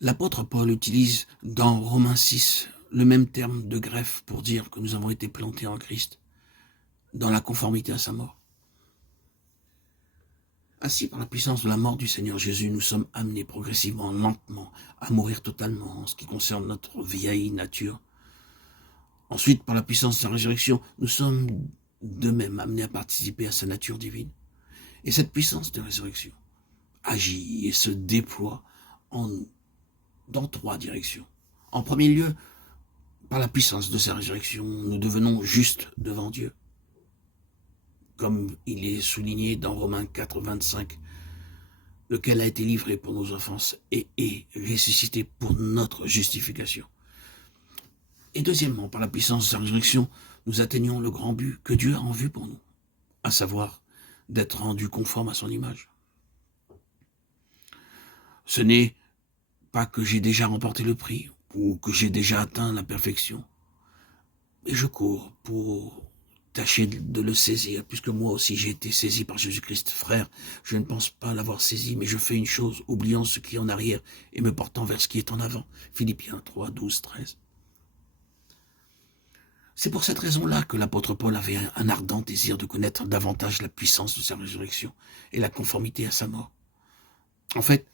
L'apôtre Paul utilise dans Romains 6 le même terme de greffe pour dire que nous avons été plantés en Christ, dans la conformité à sa mort. Ainsi, par la puissance de la mort du Seigneur Jésus, nous sommes amenés progressivement, lentement, à mourir totalement en ce qui concerne notre vieille nature. Ensuite, par la puissance de sa résurrection, nous sommes de même amenés à participer à sa nature divine. Et cette puissance de résurrection agit et se déploie en nous, dans 3 directions. En premier lieu, par la puissance de sa résurrection, nous devenons justes devant Dieu. Comme il est souligné dans Romains 4, 25, lequel a été livré pour nos offenses et est ressuscité pour notre justification. Et deuxièmement, par la puissance de sa résurrection, nous atteignons le grand but que Dieu a en vue pour nous, à savoir d'être rendus conformes à son image. Ce n'est pas que j'ai déjà remporté le prix ou que j'ai déjà atteint la perfection, mais je cours pour tâcher de le saisir, puisque moi aussi j'ai été saisi par Jésus-Christ. Frère, je ne pense pas l'avoir saisi, mais je fais une chose, oubliant ce qui est en arrière et me portant vers ce qui est en avant. Philippiens 3, 12, 13. C'est pour cette raison-là que l'apôtre Paul avait un ardent désir de connaître davantage la puissance de sa résurrection et la conformité à sa mort. En fait,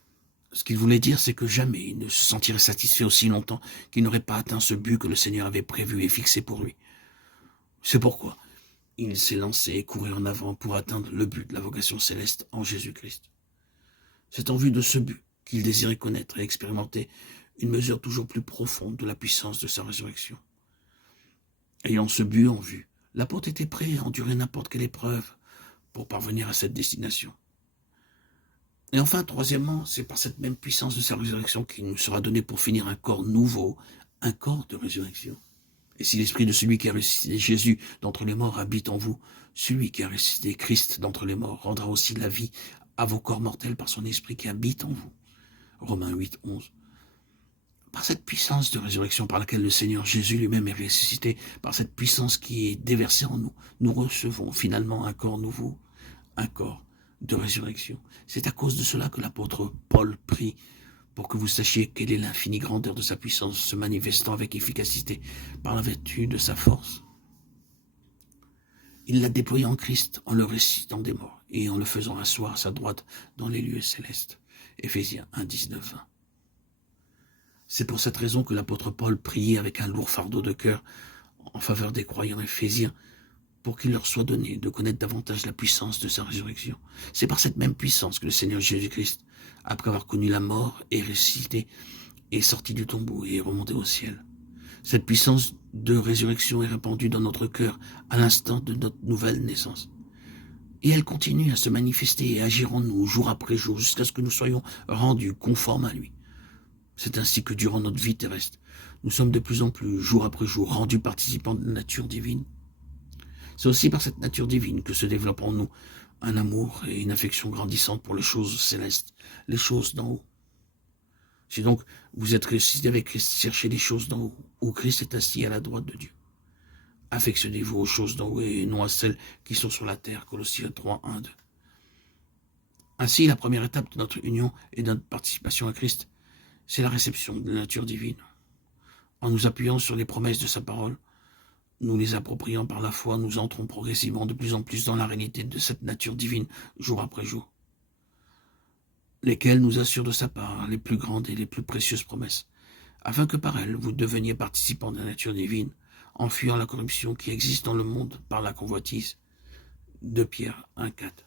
ce qu'il voulait dire, c'est que jamais il ne se sentirait satisfait aussi longtemps qu'il n'aurait pas atteint ce but que le Seigneur avait prévu et fixé pour lui. C'est pourquoi il s'est lancé et couru en avant pour atteindre le but de la vocation céleste en Jésus-Christ. C'est en vue de ce but qu'il désirait connaître et expérimenter une mesure toujours plus profonde de la puissance de sa résurrection. Ayant ce but en vue, l'apôtre était prêt à endurer n'importe quelle épreuve pour parvenir à cette destination. Et enfin, troisièmement, c'est par cette même puissance de sa résurrection qu'il nous sera donné pour finir un corps nouveau, un corps de résurrection. Et si l'esprit de celui qui a ressuscité Jésus d'entre les morts habite en vous, celui qui a ressuscité Christ d'entre les morts rendra aussi la vie à vos corps mortels par son esprit qui habite en vous. Romains 8, 11. Par cette puissance de résurrection par laquelle le Seigneur Jésus lui-même est ressuscité, par cette puissance qui est déversée en nous, nous recevons finalement un corps nouveau, un corps de résurrection. C'est à cause de cela que l'apôtre Paul prie pour que vous sachiez quelle est l'infinie grandeur de sa puissance se manifestant avec efficacité par la vertu de sa force. Il l'a déployé en Christ en le ressuscitant des morts et en le faisant asseoir à sa droite dans les lieux célestes. Éphésiens 1, 19, 20. C'est pour cette raison que l'apôtre Paul priait avec un lourd fardeau de cœur en faveur des croyants éphésiens pour qu'il leur soit donné de connaître davantage la puissance de sa résurrection. C'est par cette même puissance que le Seigneur Jésus-Christ, après avoir connu la mort et ressuscité, est sorti du tombeau et est remonté au ciel. Cette puissance de résurrection est répandue dans notre cœur à l'instant de notre nouvelle naissance. Et elle continue à se manifester et agir en nous jour après jour jusqu'à ce que nous soyons rendus conformes à lui. C'est ainsi que durant notre vie terrestre, nous sommes de plus en plus, jour après jour, rendus participants de la nature divine. C'est aussi par cette nature divine que se développe en nous un amour et une affection grandissante pour les choses célestes, les choses d'en haut. Si donc vous êtes ressuscité avec Christ, cherchez les choses d'en haut, où Christ est assis à la droite de Dieu. Affectionnez-vous aux choses d'en haut et non à celles qui sont sur la terre. Colossiens 3, 1, 2. Ainsi, la première étape de notre union et de notre participation à Christ, c'est la réception de la nature divine. En nous appuyant sur les promesses de sa parole, nous les appropriant par la foi, nous entrons progressivement de plus en plus dans la réalité de cette nature divine, jour après jour, lesquelles nous assurent de sa part les plus grandes et les plus précieuses promesses, afin que par elles vous deveniez participants de la nature divine, en fuyant la corruption qui existe dans le monde par la convoitise. 2 Pierre 1, 4.